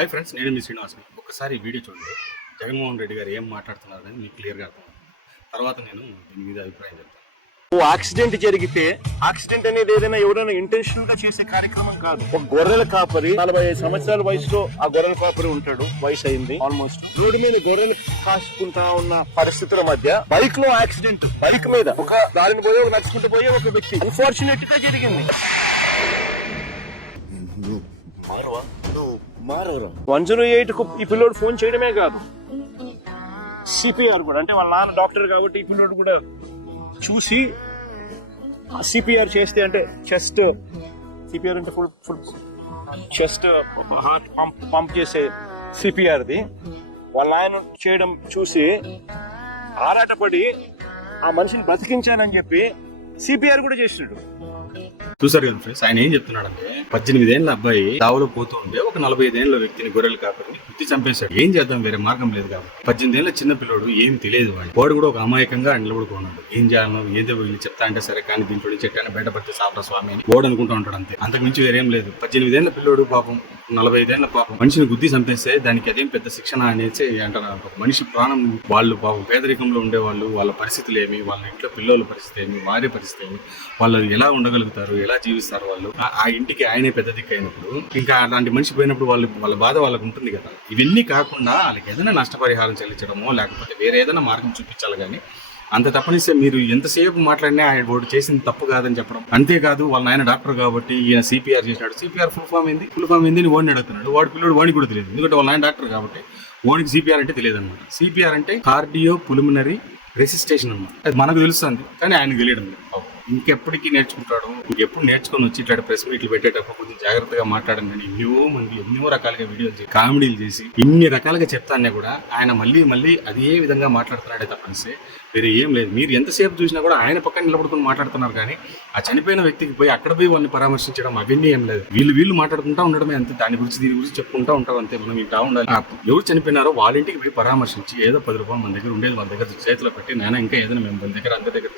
Hi friends, నేను మీ శ్రీనివాస్ని. ఒక్కసారి ఈ వీడియో చూడండి. జగన్మోహన్ రెడ్డి గారు ఏం మాట్లాడుతున్నారు అనేది మీకు క్లియర్గా అర్థం. తర్వాత నేను దీని మీద అభిప్రాయం చెప్తాను. ఓ యాక్సిడెంట్ జరిగితే యాక్సిడెంట్ అనేది ఏదైనా ఎవరైనా ఇంటెన్షనల్ గా చేసే కార్యక్రమం కాదు. ఒక గొర్రెల కాపరి 45 సంవత్సరాల వయసులో ఆ గొర్రెల కాపరి ఉంటాడు, వయసు అయింది ఆల్మోస్ట్. రోడ్డు మీద గొర్రెలు కాసుకుంటా ఉన్న పరిస్థితుల మధ్య బైక్ లో యాక్సిడెంట్, బైక్ మీద ఒక దారిని పోయే ఒక నడుచుకుంటూ పోయే ఒక వ్యక్తి అన్ఫార్చునేట్ గా జరిగింది. 108 కు ఈ పిల్లోడు ఫోన్ చేయడమే కాదు, సిపిఆర్ కూడా, అంటే వాళ్ళ నాన్న డాక్టర్ కాబట్టి ఈ పిల్లోడు కూడా చూసి సిపిఆర్ చేస్తే, అంటే చెస్ట్ సిపిఆర్ అంటే ఫుల్ చెస్ట్ హార్ట్ పంప్ చేసే సిపిఆర్ది వాళ్ళ ఆయన చేయడం చూసి ఆరాటపడి ఆ మనిషిని బ్రతికించానని చెప్పి సిపిఆర్ కూడా చేసినాడు. చూసారు కదా ఫ్రెండ్స్, ఆయన ఏం చెప్తున్నాడంటే 18 ఏళ్ళ అబ్బాయి దావలో పోతూ ఉంటే ఒక 45 ఏళ్ళ వ్యక్తిని గొర్రెలు కాపరిని గుర్తి చంపేశాడు. ఏం చేద్దాం, వేరే మార్గం లేదు కాబట్టి. 18 ఏళ్ళ చిన్న పిల్లోడు ఏం తెలియదు, వాడు కూడా ఒక అమాయకంగా నిలబడుకున్నాడు. ఏం చేయాలనో ఏదో వీళ్ళు చెప్తా అంటే సరే, కానీ దీంట్లో చెట్టాన్ని బయటపడితే సాపరా స్వామి అని ఓడు అనుకుంటూ ఉంటాడు అంతే, అంతకు మించి వేరేం లేదు. 18 ఏళ్ళ పిల్లోడు పాపం 45 ఏళ్ళ పాపం మనిషిని గుద్ది చంపేస్తే దానికి అదేం పెద్ద శిక్షణ అనేసి అంటున్నారు. ఒక మనిషి ప్రాణం, వాళ్ళు పాపం పేదరికంలో ఉండేవాళ్ళు, వాళ్ళ పరిస్థితులు ఏమి, వాళ్ళ ఇంట్లో పిల్లల పరిస్థితి ఏమి, వారి పరిస్థితి ఏమి, వాళ్ళు ఎలా ఉండగలుగుతారు, ఎలా జీవిస్తారు వాళ్ళు. ఆ ఇంటికి ఆయనే పెద్ద దిక్కు అయినప్పుడు ఇంకా అలాంటి మనిషి పోయినప్పుడు వాళ్ళ బాధ వాళ్ళకు ఉంటుంది కదా. ఇవన్నీ కాకుండా వాళ్ళకి ఏదైనా నష్టపరిహారం చెల్లించడమో లేకపోతే వేరే ఏదైనా మార్గం చూపించాలి. కానీ అంత తప్పనిసరి మీరు ఎంతసేపు మాట్లాడినా ఆయన వాడు చేసింది తప్పు కాదని చెప్పడం. అంతేకాదు, వాళ్ళ ఆయన డాక్టర్ కాబట్టి ఈయన సిపిఆర్ చేసినాడు. సిపిఆర్ ఫుల్ ఫామ్ ఏంది అని ఓడిని అడుగుతున్నాడు. వాడి పిల్లడు వాడికి కూడా తెలియదు, ఎందుకంటే వాళ్ళ ఆయన డాక్టర్ కాబట్టి ఓడికి సిపిఆర్ అంటే తెలియదు అనమాట. సిపిఆర్ అంటే కార్డియో పుల్మనరీ రెసిస్టేషన్ అన్నమాట. అది మనకు తెలుస్తుంది కానీ ఆయనకు తెలియడం లేదు. ఇంకెప్పటికీ నేర్చుకుంటాడు. ఇంకెప్పుడు నేర్చుకొని వచ్చి ఇట్లా ప్రెస్ మీట్లు పెట్టేటప్పుడు కొంచెం జాగ్రత్తగా మాట్లాడండి అని ఎన్నో రకాలుగా వీడియోలు చేసి కామెడీలు చేసి ఇన్ని రకాలుగా చెప్తానే కూడా ఆయన మళ్ళీ అదే విధంగా మాట్లాడుతున్నాడే తప్పనిసే వేరే ఏం లేదు. మీరు ఎంతసేపు చూసినా కూడా ఆయన పక్కన నిలబడుకుని మాట్లాడుతున్నారు కానీ ఆ చనిపోయిన వ్యక్తికి పోయి అక్కడ పోయి వాళ్ళని పరామర్శించడం అవన్నీ ఏం లేదు. వీళ్ళు మాట్లాడుకుంటా ఉండడమే అంతే. దీని గురించి చెప్పుకుంటా ఉంటాం అంతే. మనం ఇంటా ఉండాలి. ఎవరు చనిపోయినారో వాళ్ళ ఇంటికి పోయి పరామర్శించి ఏదో 10 రూపాయలు మన దగ్గర ఉండేది వాళ్ళ దగ్గర చేతిలో పెట్టి నాయన ఇంకా ఏదైనా మేము మన దగ్గర అందరి దగ్గర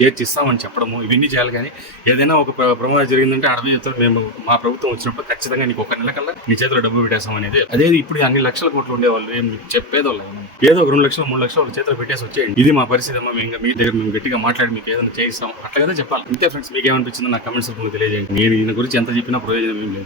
చేర్చిస్తామని చెప్పడము ఇవన్నీ చేయాలి. కానీ ఏదైనా ఒక ప్రమాదం జరిగిందంటే అడవి చెప్తారు, మేము మా ప్రభుత్వం వచ్చినప్పుడు ఖచ్చితంగా నీకు 1 నెల కల్లా నీ చేతిలో డబ్బు పెట్టేస్తాం అనేది. అదే ఇప్పుడు అన్ని లక్షల కోట్లు ఉండేవాళ్ళు ఏం చెప్పేదోళ్ళు ఏదో ఒక 2 లక్షలు 3 లక్షలు వాళ్ళ చేతిలో పెట్టేసి వచ్చేయండి, ఇది మా పరిస్థితి అమ్మా, మీ దగ్గర మేము గట్టిగా మాట్లాడి మీకు ఏదైనా చేయిస్తాం అట్లా కదా చెప్పాలి. అంతే ఫ్రెండ్స్, మీకు ఏమనిపించిందో నాకు కమెంట్స్ రూపంలో తెలియజేయండి. నేను దీని గురించి ఎంత చెప్పినా ప్రయోజనం ఏం లేదు.